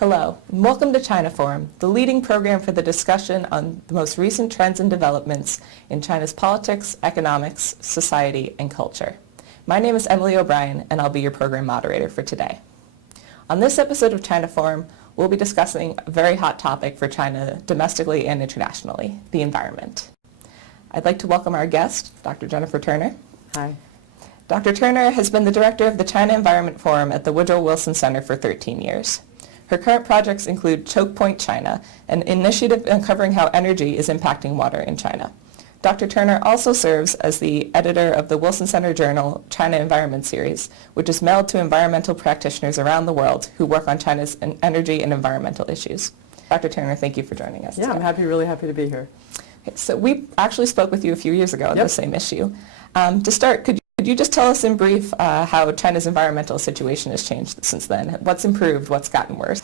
Hello, and welcome to China Forum, the leading program for the discussion on the most recent trends and developments in China's politics, economics, society, and culture. My name is Emily O'Brien, and I'll be your program moderator for today. On this episode of China Forum, we'll be discussing a very hot topic for China domestically and internationally, the environment. I'd like to welcome our guest, Dr. Jennifer Turner. Hi. Dr. Turner has been the director of the China Environment Forum at the Woodrow Wilson Center for 13 years. Her current projects include Choke Point China, an initiative uncovering how energy is impacting water in China. Dr. Turner also serves as the editor of the Wilson Center journal China Environment Series, which is mailed to environmental practitioners around the world who work on China's energy and environmental issues. Dr. Turner, thank you for joining us today. I'm really happy to be here. Okay, so we actually spoke with you a few years ago on the same issue. To start, could you just tell us in brief how China's environmental situation has changed since then? What's improved? What's gotten worse?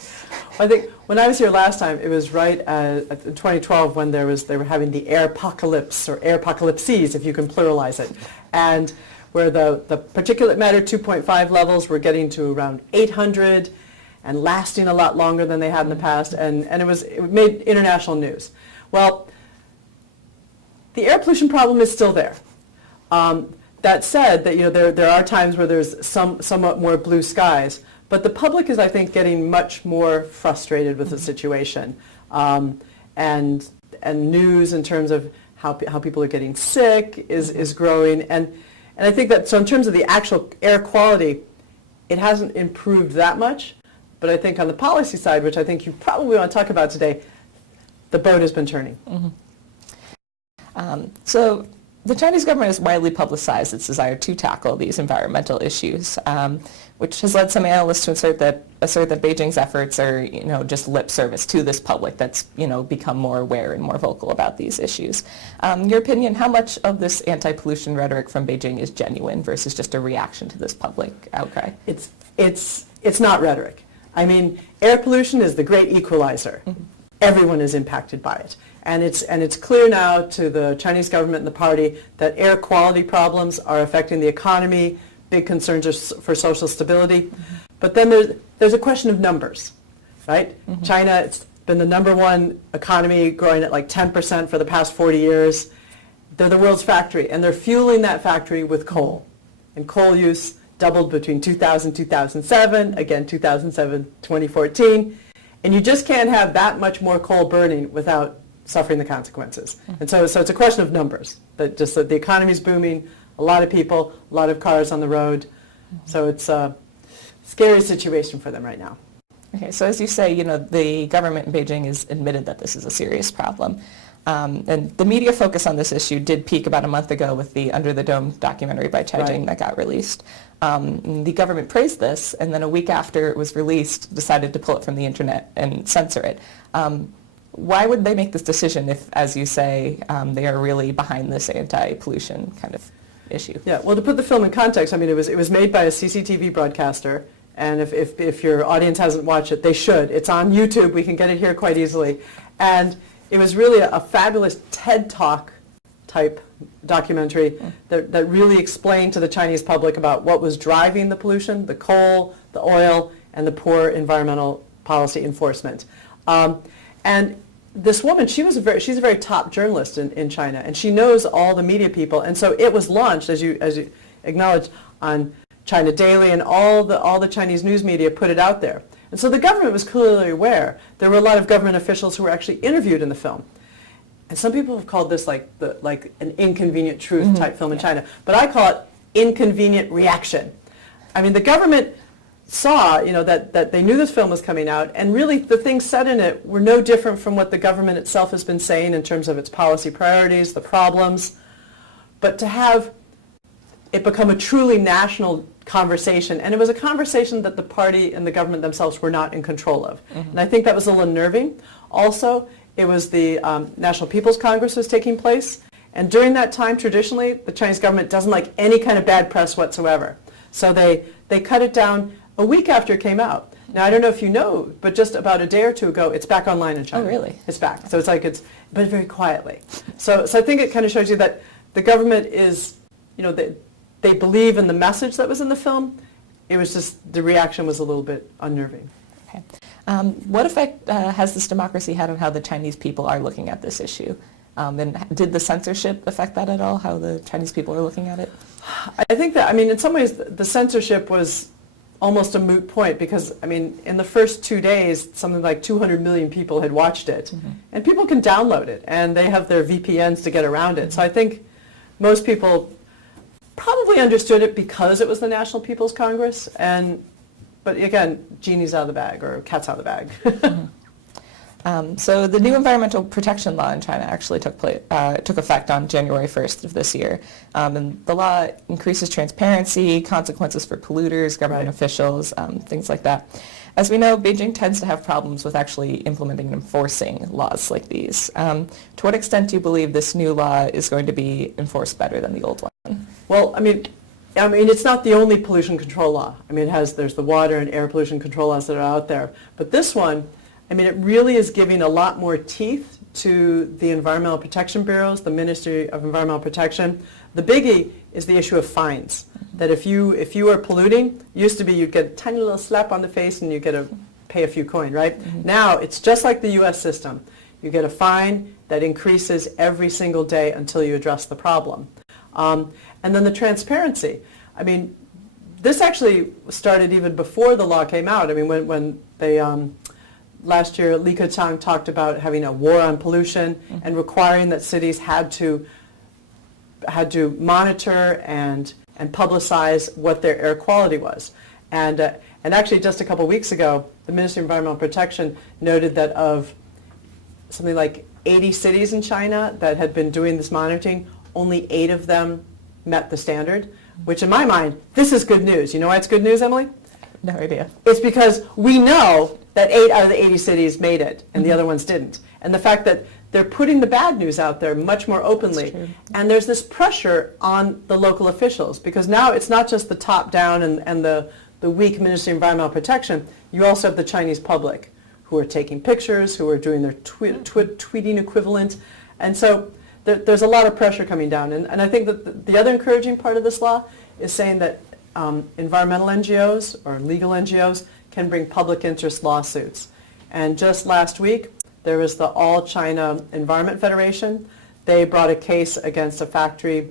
I think when I was here last time, it was right at 2012 when they were having the air apocalypse, or air apocalypses, if you can pluralize it, and where the particulate matter 2.5 levels were getting to around 800 and lasting a lot longer than they had in the past, and it made international news. Well, the air pollution problem is still there. That said, that there are times where there's somewhat more blue skies, but the public is, I think, getting much more frustrated with the situation, and news in terms of how people are getting sick is growing, and I think that, so in terms of the actual air quality, it hasn't improved that much, but I think on the policy side, which I think you probably want to talk about today, the boat has been turning. So the Chinese government has widely publicized its desire to tackle these environmental issues, which has led some analysts to assert that Beijing's efforts are, just lip service to this public that's, become more aware and more vocal about these issues. Your opinion, how much of this anti-pollution rhetoric from Beijing is genuine versus just a reaction to this public outcry? It's not rhetoric. I mean, air pollution is the great equalizer. Everyone is impacted by it. And it's clear now to the Chinese government and the party that air quality problems are affecting the economy, big concerns for social stability. But then there's a question of numbers, right? China, it's been the #1 economy, growing at like 10% for the past 40 years. They're the world's factory, and they're fueling that factory with coal. And coal use doubled between 2000 and 2007, again 2007, 2014. And you just can't have that much more coal burning without suffering the consequences. And so it's a question of numbers, that the economy's booming, a lot of people, a lot of cars on the road. So it's a scary situation for them right now. Okay, so as you say, the government in Beijing has admitted that this is a serious problem. And the media focus on this issue did peak about a month ago with the Under the Dome documentary by Chai Jing that got released. The government praised this, and then a week after it was released, decided to pull it from the internet and censor it. Why would they make this decision if, as you say, they are really behind this anti-pollution kind of issue? Yeah, well, to put the film in context, I mean, it was made by a CCTV broadcaster, and if your audience hasn't watched it, they should. It's on YouTube. We can get it here quite easily. And it was really a fabulous TED Talk type documentary that really explained to the Chinese public about what was driving the pollution, the coal, the oil, and the poor environmental policy enforcement. And this woman, she's a very top journalist in China, and she knows all the media people. And so it was launched, as you acknowledged, on China Daily, and all the Chinese news media put it out there. And so the government was clearly aware. There were a lot of government officials who were actually interviewed in the film. And some people have called this like an inconvenient truth type film in China. But I call it inconvenient reaction. I mean, the government saw, that they knew this film was coming out, and really the things said in it were no different from what the government itself has been saying in terms of its policy priorities, the problems. But to have it become a truly national conversation, and it was a conversation that the party and the government themselves were not in control of. And I think that was a little unnerving. Also, it was the National People's Congress was taking place, and during that time, traditionally, the Chinese government doesn't like any kind of bad press whatsoever. So they cut it down a week after it came out. Now, I don't know if you know, but just about a day or two ago, it's back online in China. Oh, really? It's back. So but very quietly. So I think it kind of shows you that the government is, they believe in the message that was in the film. It was just, the reaction was a little bit unnerving. Okay. What effect has this democracy had on how the Chinese people are looking at this issue? And did the censorship affect that at all, how the Chinese people are looking at it? I think that, I mean, in some ways, the censorship was almost a moot point because, I mean, in the first 2 days, something like 200 million people had watched it. And people can download it, and they have their VPNs to get around it. So I think most people probably understood it because it was the National People's Congress. But again, genie's out of the bag, or cat's out of the bag. So the new environmental protection law in China actually took effect on January 1st of this year. And the law increases transparency, consequences for polluters, government officials, things like that. As we know, Beijing tends to have problems with actually implementing and enforcing laws like these. To what extent do you believe this new law is going to be enforced better than the old one? Well, I mean, it's not the only pollution control law. I mean, there's the water and air pollution control laws that are out there. But this one, I mean, it really is giving a lot more teeth to the Environmental Protection Bureaus, the Ministry of Environmental Protection. The biggie is the issue of fines. That if you are polluting, used to be you'd get a tiny little slap on the face and you get to pay a few coin, right? Now it's just like the U.S. system. You get a fine that increases every single day until you address the problem. And then the transparency. I mean, this actually started even before the law came out. I mean, when they last year, Li Keqiang talked about having a war on pollution and requiring that cities had to monitor and publicize what their air quality was. And actually, just a couple weeks ago, the Ministry of Environmental Protection noted that of something like 80 cities in China that had been doing this monitoring, only 8 of them met the standard, which in my mind, this is good news. You know why it's good news, Emily? No idea. It's because we know that 8 out of the 80 cities made it and the other ones didn't. And the fact that they're putting the bad news out there much more openly. And there's this pressure on the local officials because now it's not just the top down and the weak Ministry of Environmental Protection. You also have the Chinese public who are taking pictures, who are doing their tweeting equivalent. And so there's a lot of pressure coming down. And I think that the other encouraging part of this law is saying that environmental NGOs or legal NGOs can bring public interest lawsuits. And just last week, there was the All China Environment Federation. They brought a case against a factory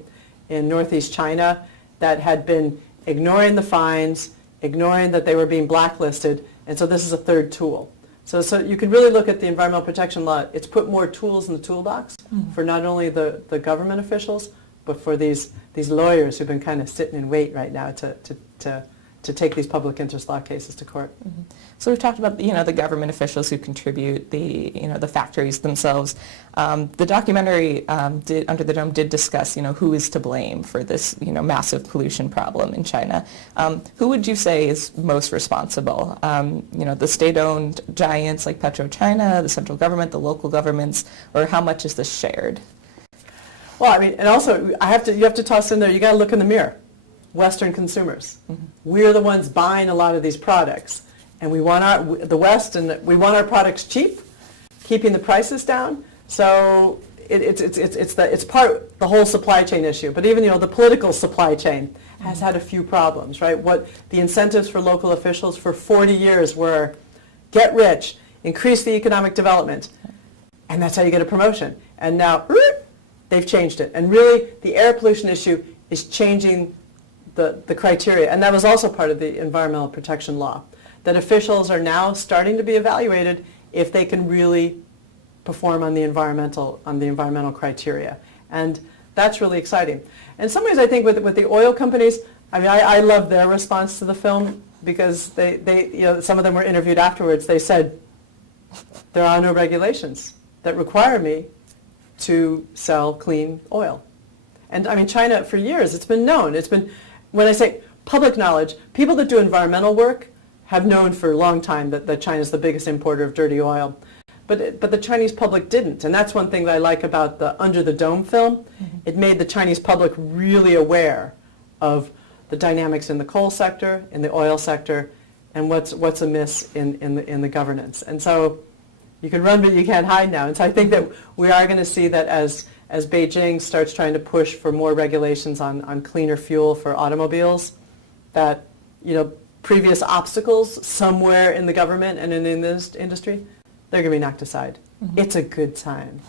in northeast China that had been ignoring the fines, ignoring that they were being blacklisted, and so this is a third tool. So you can really look at the environmental protection law. It's put more tools in the toolbox for not only the government officials, but for these lawyers who've been kind of sitting in wait right now to take these public interest law cases to court. So we've talked about the government officials who contribute, the factories themselves. The documentary Under the Dome did discuss who is to blame for this massive pollution problem in China. Who would you say is most responsible? The state-owned giants like PetroChina, the central government, the local governments, or how much is this shared? Well, I mean, and also you have to toss in there. You got to look in the mirror. Western consumers. We're the ones buying a lot of these products, and we want the West, and we want our products cheap, keeping the prices down. So it's part the whole supply chain issue. But even the political supply chain has had a few problems, right? What the incentives for local officials for 40 years were: get rich, increase the economic development, and that's how you get a promotion. And now they've changed it, and really the air pollution issue is changing the criteria, and that was also part of the environmental protection law, that officials are now starting to be evaluated if they can really perform on the environmental criteria, and that's really exciting. In some ways, I think with the oil companies, I mean, I love their response to the film because they some of them were interviewed afterwards. They said there are no regulations that require me to sell clean oil, and I mean, China for years it's been known. When I say public knowledge, people that do environmental work have known for a long time that China is the biggest importer of dirty oil. But the Chinese public didn't. And that's one thing that I like about the Under the Dome film. It made the Chinese public really aware of the dynamics in the coal sector, in the oil sector, and what's amiss in the governance. And so you can run, but you can't hide now. And so I think that we are going to see that as Beijing starts trying to push for more regulations on cleaner fuel for automobiles, that previous obstacles somewhere in the government and in this industry, they're going to be knocked aside. It's a good time.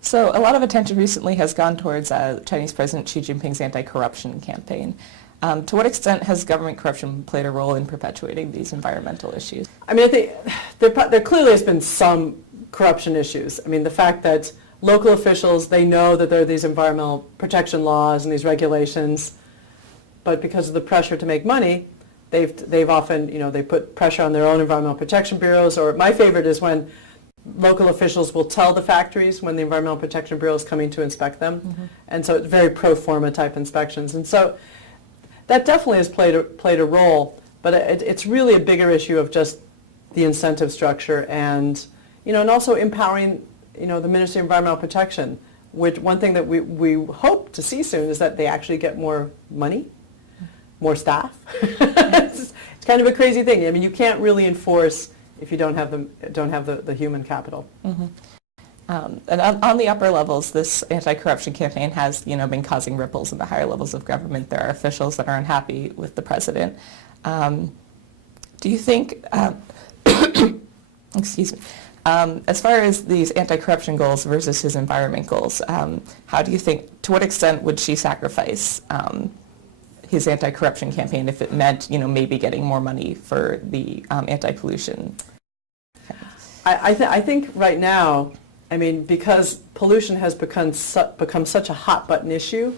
So a lot of attention recently has gone towards Chinese President Xi Jinping's anti-corruption campaign. To what extent has government corruption played a role in perpetuating these environmental issues? I mean, I think there clearly has been some corruption issues. I mean, the fact that local officials, they know that there are these environmental protection laws and these regulations, but because of the pressure to make money, they've often, they put pressure on their own environmental protection bureaus. Or my favorite is when local officials will tell the factories when the Environmental Protection Bureau is coming to inspect them. And so it's very pro forma type inspections. And so that definitely has played a role, but it's really a bigger issue of just the incentive structure and, and also empowering, the Ministry of Environmental Protection, which one thing that we hope to see soon is that they actually get more money, more staff. It's kind of a crazy thing. I mean, you can't really enforce if you don't have the human capital. And on the upper levels, this anti-corruption campaign has, been causing ripples in the higher levels of government. There are officials that are unhappy with the president. Do you think, excuse me, as far as these anti-corruption goals versus his environment goals, how do you think, to what extent would Xi sacrifice his anti-corruption campaign if it meant, maybe getting more money for the anti-pollution? I think right now, I mean, because pollution has become such a hot button issue,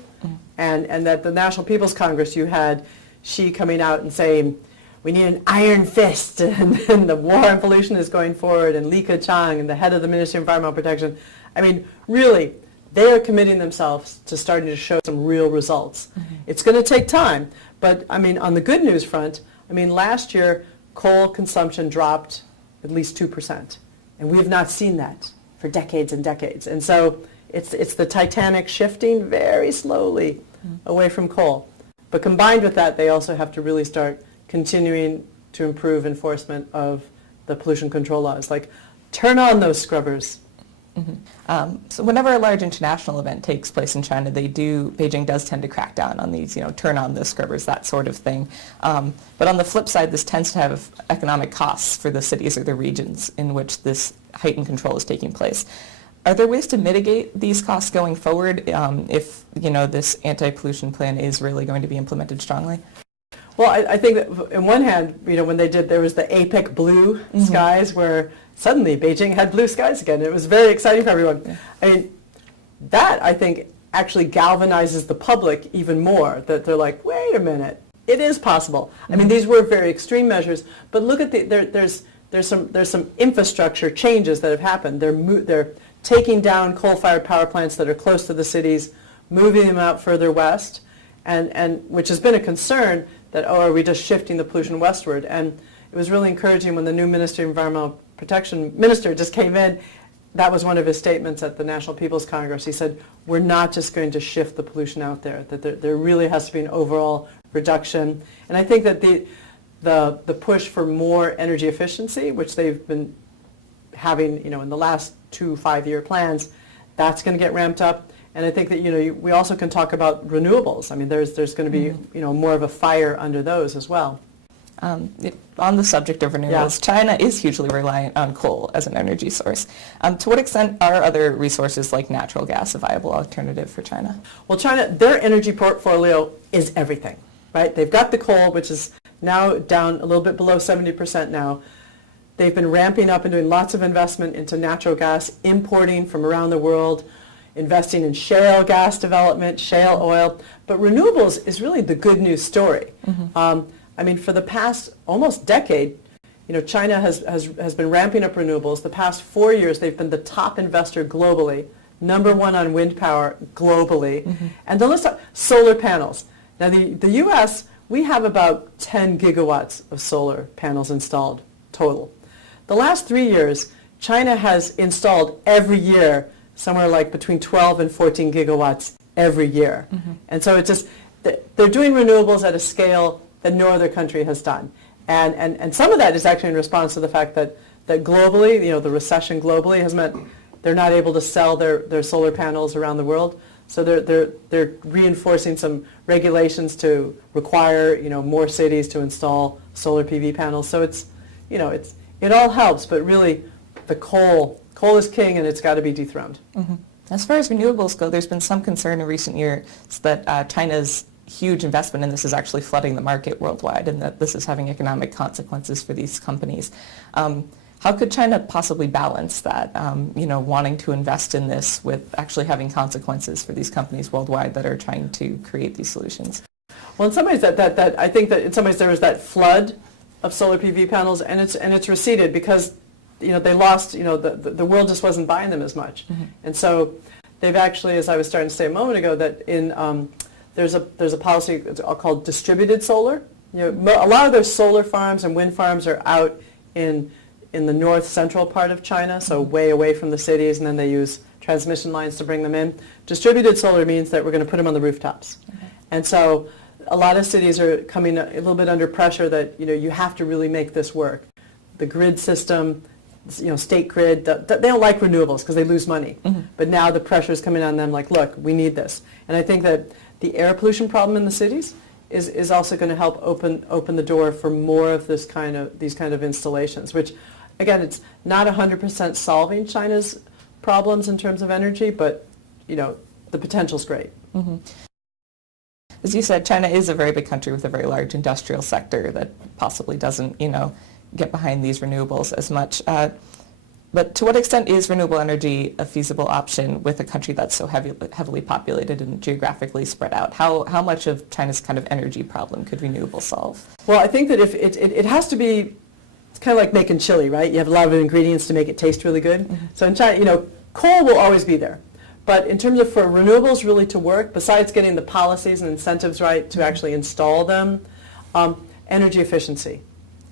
and that the National People's Congress, you had Xi coming out and saying, we need an iron fist, and the war on pollution is going forward, and Li Keqiang, and the head of the Ministry of Environmental Protection. I mean, really, they are committing themselves to starting to show some real results. It's going to take time, but I mean, on the good news front, I mean, last year, coal consumption dropped at least 2%, and we have not seen that for decades and decades. And so it's the Titanic shifting very slowly away from coal. But combined with that, they also have to really start continuing to improve enforcement of the pollution control laws. Like, turn on those scrubbers. So whenever a large international event takes place in China, Beijing does tend to crack down on these, turn on the scrubbers, that sort of thing. But on the flip side, this tends to have economic costs for the cities or the regions in which this heightened control is taking place. Are there ways to mitigate these costs going forward if, this anti-pollution plan is really going to be implemented strongly? Well, I think that on one hand, when there was the APEC blue skies where suddenly Beijing had blue skies again. It was very exciting for everyone. Yeah. I mean, that, I think, actually galvanizes the public even more, that they're like, wait a minute, it is possible. I mean, these were very extreme measures, but look at there's some infrastructure changes that have happened. They're taking down coal-fired power plants that are close to the cities, moving them out further west, and which has been a concern that, are we just shifting the pollution westward? And it was really encouraging when the new Ministry of Environmental Protection minister just came in. That was one of his statements at the National People's Congress. He said, we're not just going to shift the pollution out there, that there really has to be an overall reduction. And I think that the push for more energy efficiency, which they've been having, in the last 2 5-year plans, that's going to get ramped up. And I think that, we also can talk about renewables. I mean, there's going to be, more of a fire under those as well. On the subject of renewables, China is hugely reliant on coal as an energy source. To what extent are other resources like natural gas a viable alternative for China? Well, China, their energy portfolio is everything, right? They've got the coal, which is now down a little bit below 70% now. They've been ramping up and doing lots of investment into natural gas, importing from around the world, investing in shale gas development, shale oil. But renewables is really the good news story. I mean, for the past almost decade, China has been ramping up renewables. The past 4 years, they've been the top investor globally, #1 on wind power globally. And then let's talk solar panels. Now, the U.S., we have about 10 gigawatts of solar panels installed total. The last 3 years, China has installed every year somewhere like between 12 and 14 gigawatts every year. And so it's just, they're doing renewables at a scale that no other country has done. And some of that is actually in response to the fact that globally, the recession globally has meant they're not able to sell their solar panels around the world. So they're reinforcing some regulations to require, more cities to install solar PV panels. So it all helps, but really the coal is king, and it's got to be dethroned. Mm-hmm. As far as renewables go, there's been some concern in recent years that China's huge investment in this is actually flooding the market worldwide, and that this is having economic consequences for these companies. How could China possibly balance that, wanting to invest in this with actually having consequences for these companies worldwide that are trying to create these solutions? Well, in some ways, that I think that in some ways there was that flood of solar PV panels, and it's receded because they lost. The world just wasn't buying them as much, mm-hmm. And so they've actually, as I was starting to say a moment ago, that in there's a policy called distributed solar. A lot of their solar farms and wind farms are out in the north central part of China, so way away from the cities, and then they use transmission lines to bring them in. Distributed solar means that we're going to put them on the rooftops. Okay. And so a lot of cities are coming a little bit under pressure that, you have to really make this work. The grid system, state grid, they don't like renewables because they lose money. Mm-hmm. But now the pressure is coming on them like, look, we need this. And I think that the air pollution problem in the cities is also going to help open the door for more of these kind of installations, which, again, it's not 100% solving China's problems in terms of energy, but the potential's great. Mm-hmm. As you said, China is a very big country with a very large industrial sector that possibly doesn't, get behind these renewables as much. But to what extent is renewable energy a feasible option with a country that's so heavily populated and geographically spread out? How much of China's kind of energy problem could renewables solve? Well, I think that if it has to be, it's kind of like making chili, right? You have a lot of ingredients to make it taste really good. Mm-hmm. So in China, coal will always be there. But in terms of for renewables really to work, besides getting the policies and incentives right to actually install them, energy efficiency.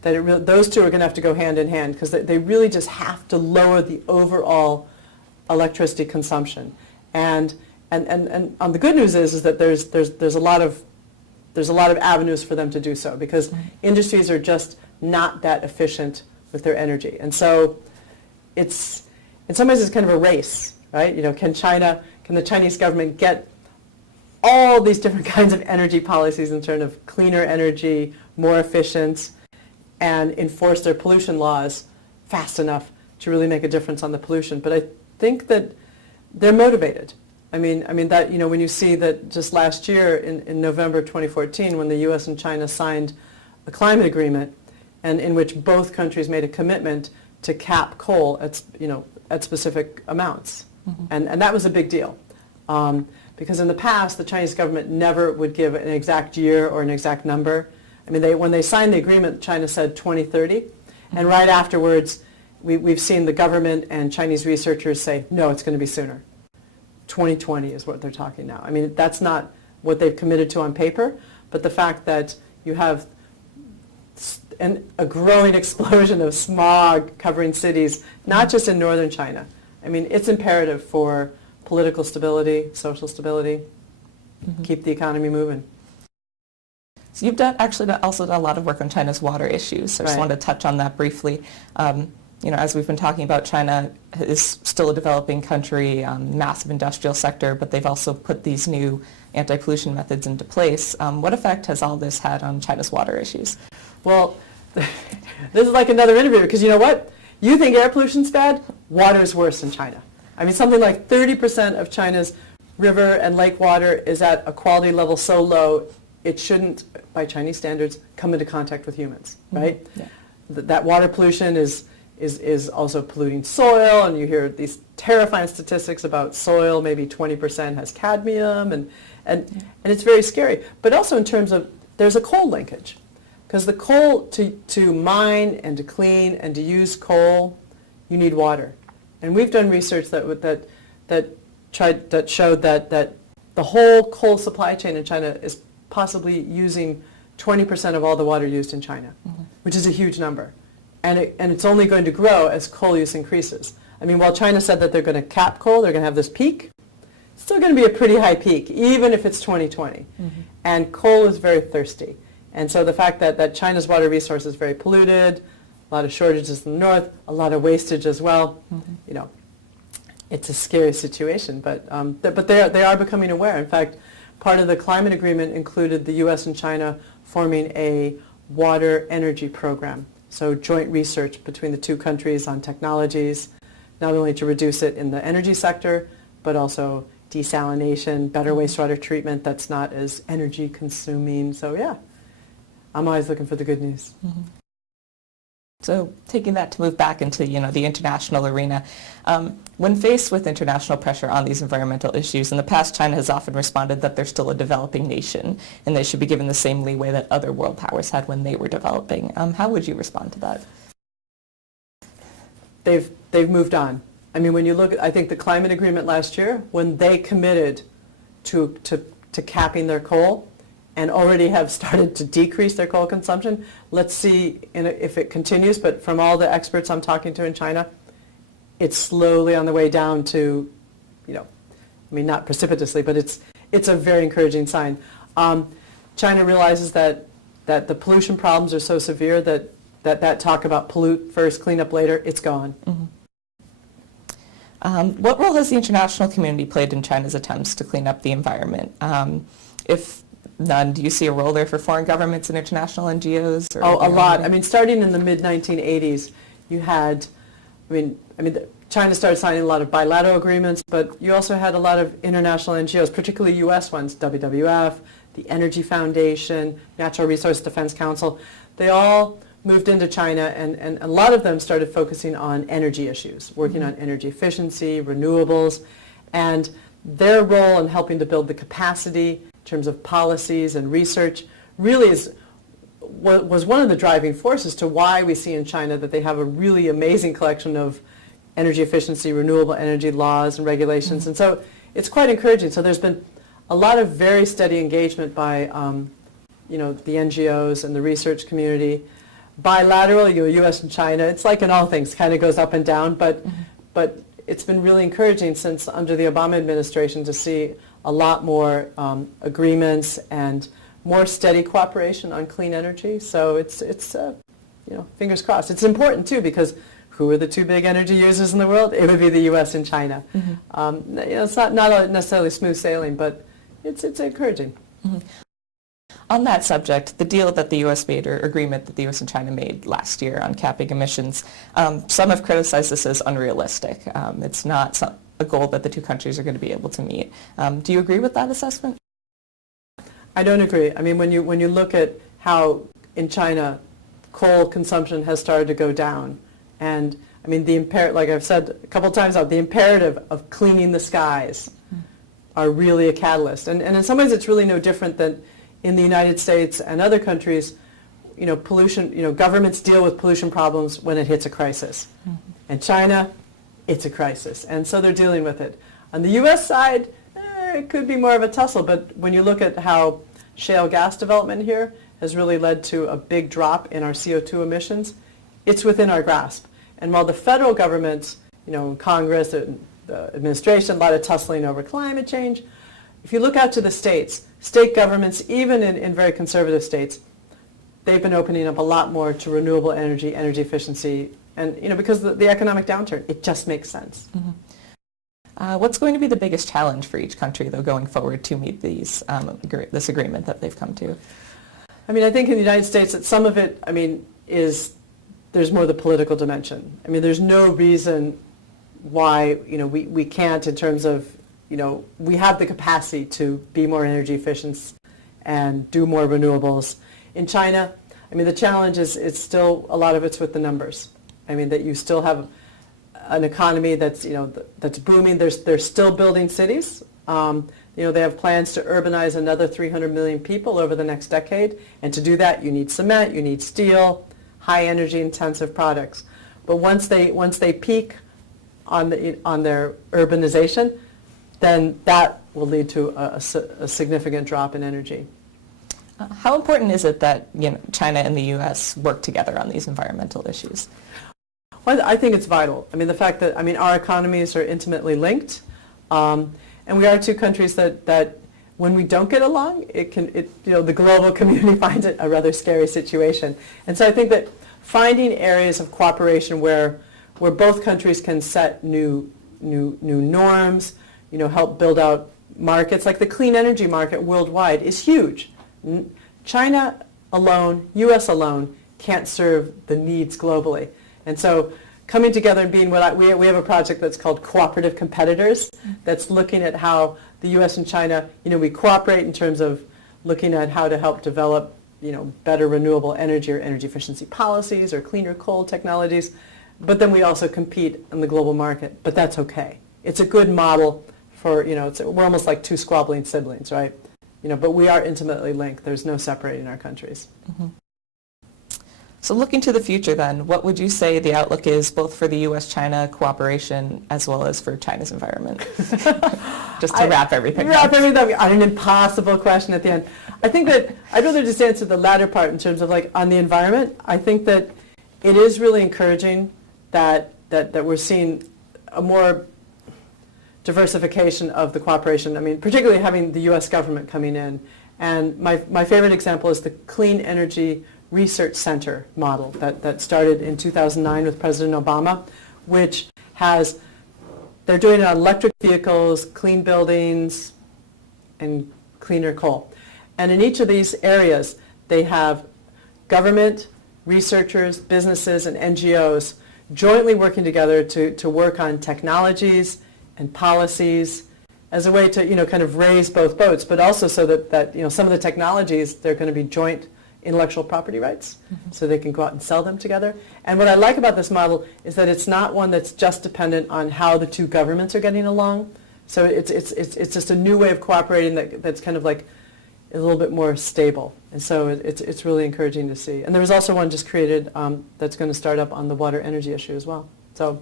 Those two are going to have to go hand in hand because they really just have to lower the overall electricity consumption. And the good news is that there's a lot of avenues for them to do so because industries are just not that efficient with their energy. And so it's, in some ways, it's kind of a race, right? Can the Chinese government get all these different kinds of energy policies in terms of cleaner energy, more efficient, and enforce their pollution laws fast enough to really make a difference on the pollution? But I think that they're motivated. I mean that, when you see that just last year in November 2014, when the U.S. and China signed a climate agreement, and in which both countries made a commitment to cap coal at specific amounts. Mm-hmm. And that was a big deal. Because in the past, the Chinese government never would give an exact year or an exact number. I mean, when they signed the agreement, China said 2030. Mm-hmm. And right afterwards, we've seen the government and Chinese researchers say, no, it's going to be sooner. 2020 is what they're talking now. I mean, that's not what they've committed to on paper, but the fact that you have a growing explosion of smog covering cities, not just in northern China. I mean, it's imperative for political stability, social stability, keep the economy moving. So you've also done a lot of work on China's water issues, so I just wanted to touch on that briefly. As we've been talking about, China is still a developing country, massive industrial sector, but they've also put these new anti-pollution methods into place. What effect has all this had on China's water issues? Well, this is like another interview, because you know what? You think air pollution's bad? Water is worse in China. I mean, something like 30% of China's river and lake water is at a quality level so low, it shouldn't, by Chinese standards, come into contact with humans, right? Yeah. That water pollution is also polluting soil, and you hear these terrifying statistics about soil, maybe 20% has cadmium, and it's very scary. But also in terms of, there's a coal linkage. Because the coal, to mine and to clean and to use coal, you need water. And we've done research that showed that the whole coal supply chain in China is possibly using 20% of all the water used in China, which is a huge number. And it's only going to grow as coal use increases. I mean, while China said that they're going to cap coal, they're going to have this peak, it's still going to be a pretty high peak, even if it's 2020. And coal is very thirsty. And so the fact that China's water resource is very polluted, a lot of shortages in the north, a lot of wastage as well, it's a scary situation, but they are becoming aware. In fact, part of the climate agreement included the U.S. and China forming a water energy program. So joint research between the two countries on technologies, not only to reduce it in the energy sector, but also desalination, better wastewater treatment that's not as energy consuming. So yeah, I'm always looking for the good news. Mm-hmm. So taking that to move back into, the international arena, when faced with international pressure on these environmental issues, in the past, China has often responded that they're still a developing nation and they should be given the same leeway that other world powers had when they were developing. How would you respond to that? They've moved on. I mean, when you look at, I think the climate agreement last year, when they committed to capping their coal, and already have started to decrease their coal consumption. Let's see if it continues, but from all the experts I'm talking to in China, it's slowly on the way down to, not precipitously, but it's a very encouraging sign. China realizes that the pollution problems are so severe that talk about pollute first, clean up later, it's gone. Mm-hmm. What role has the international community played in China's attempts to clean up the environment? If none, do you see a role there for foreign governments and international NGOs? A lot. I mean, starting in the mid-1980s, you had, China started signing a lot of bilateral agreements, but you also had a lot of international NGOs, particularly U.S. ones, WWF, the Energy Foundation, Natural Resource Defense Council. They all moved into China, and a lot of them started focusing on energy issues, working on energy efficiency, renewables, and their role in helping to build the capacity in terms of policies and research really was one of the driving forces to why we see in China that they have a really amazing collection of energy efficiency, renewable energy laws and regulations. Mm-hmm. And so it's quite encouraging. So there's been a lot of very steady engagement by the NGOs and the research community. Bilateral, U.S. and China, it's like in all things, kind of goes up and down, but it's been really encouraging since under the Obama administration to see a lot more agreements and more steady cooperation on clean energy. So it's fingers crossed. It's important too because who are the two big energy users in the world? It would be the U.S. and China. Mm-hmm. It's not necessarily smooth sailing, but it's encouraging. Mm-hmm. On that subject, the deal that the U.S. made, or agreement that the U.S. and China made last year on capping emissions, some have criticized this as unrealistic. It's not a goal that the two countries are going to be able to meet. Do you agree with that assessment? I don't agree. I mean, when you look at how in China coal consumption has started to go down, and I mean like I've said a couple of times, the imperative of cleaning the skies are really a catalyst. And in some ways, it's really no different than in the United States and other countries. Pollution. Governments deal with pollution problems when it hits a crisis. Mm-hmm. And China, it's a crisis, and so they're dealing with it. On the U.S. side, it could be more of a tussle, but when you look at how shale gas development here has really led to a big drop in our CO2 emissions, it's within our grasp. And while the federal government, Congress, the administration, a lot of tussling over climate change, if you look out to the states, state governments, even in very conservative states, they've been opening up a lot more to renewable energy efficiency, and because the economic downturn, it just makes sense. Mm-hmm. What's going to be the biggest challenge for each country, though, going forward to meet this agreement that they've come to? I mean, I think in the United States that some of it, there's more the political dimension. I mean, there's no reason why, we can't in terms of, we have the capacity to be more energy efficient and do more renewables. In China, the challenge is it's still, a lot of it's with the numbers. That you still have an economy that's booming. They're still building cities. They have plans to urbanize another 300 million people over the next decade. And to do that, you need cement, you need steel, high energy intensive products. But once they peak on their urbanization, then that will lead to a significant drop in energy. How important is it that China and the U.S. work together on these environmental issues? Well, I think it's vital. The fact that our economies are intimately linked, and we are two countries that when we don't get along, the global community finds it a rather scary situation. And so I think that finding areas of cooperation where both countries can set new new norms, help build out markets. Like the clean energy market worldwide is huge. China alone, U.S. alone, can't serve the needs globally. And so coming together and being we have a project that's called Cooperative Competitors that's looking at how the U.S. and China, we cooperate in terms of looking at how to help develop, better renewable energy or energy efficiency policies or cleaner coal technologies. But then we also compete in the global market. But that's okay. It's a good model for, we're almost like two squabbling siblings, right? But we are intimately linked. There's no separating our countries. Mm-hmm. So looking to the future then, what would you say the outlook is both for the U.S.-China cooperation as well as for China's environment? Just to wrap everything up. An impossible question at the end. I think that I'd rather just answer the latter part in terms of on the environment. I think that it is really encouraging that we're seeing a more diversification of the cooperation. I mean, particularly having the U.S. government coming in. And my favorite example is the Clean Energy Research Center model that started in 2009 with President Obama, which they're doing it on electric vehicles, clean buildings, and cleaner coal. And in each of these areas, they have government, researchers, businesses, and NGOs jointly working together to work on technologies and policies as a way to, kind of raise both boats, but also so that some of the technologies, they're going to be joint intellectual property rights, so they can go out and sell them together. And what I like about this model is that it's not one that's just dependent on how the two governments are getting along. So it's just a new way of cooperating that's kind of like a little bit more stable. And so it's really encouraging to see. And there was also one just created that's going to start up on the water energy issue as well. So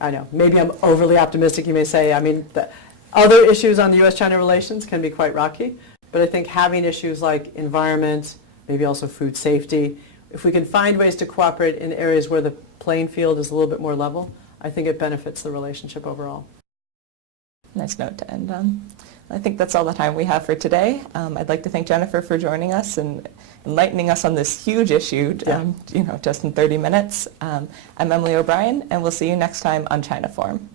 I know, maybe I'm overly optimistic, you may say. I mean, the other issues on the U.S.-China relations can be quite rocky. But I think having issues like environment, maybe also food safety, if we can find ways to cooperate in areas where the playing field is a little bit more level, I think it benefits the relationship overall. Nice note to end on. I think that's all the time we have for today. I'd like to thank Jennifer for joining us and enlightening us on this huge issue, just in 30 minutes. I'm Emily O'Brien, and we'll see you next time on China Forum.